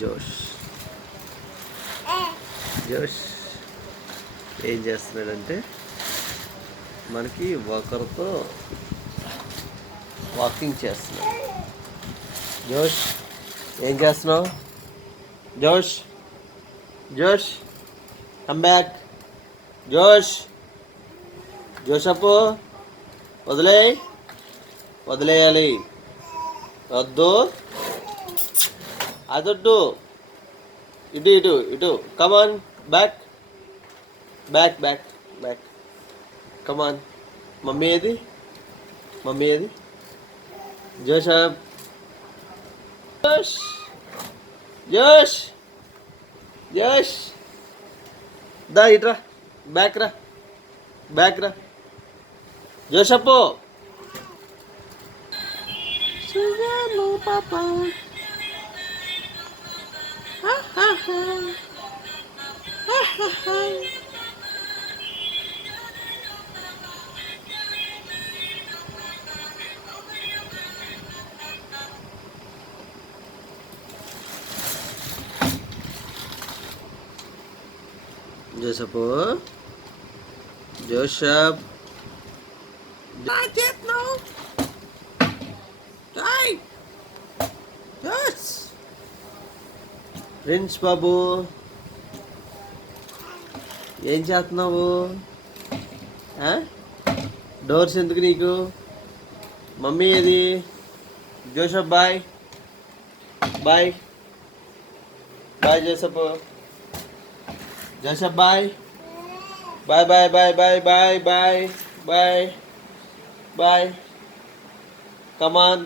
జోష్ జోష్ ఏం చేస్తున్నాడంటే మనకి ఒకరితో వాకింగ్ చేస్తున్నాడు. జోష్ ఏం చేస్తున్నావు? జోష్ జోష్ కమ్ బ్యాక్. జోష్ జోష్ అప్పు వదిలేయాలి. వద్దు, అదొద్దు. ఇటు కమాన్, బ్యాక్ బ్యాక్ బ్యాక్ బ్యాక్ కమాన్. మమ్మీ ఏది? జోషప్ జోష్ జోష్ జోష్ దా ఇట్రా, బ్యాక్ రా జోషప్పు. పాపా జోసపు జోషప్ ప్రిన్స్ బాబు ఏం చేస్తున్నావు? డోర్స్ ఎందుకు నీకు? మమ్మీ ఏది? Joseph bye bye bye. Joseph bye bye bye bye bye bye bye bye bye. కమాన్.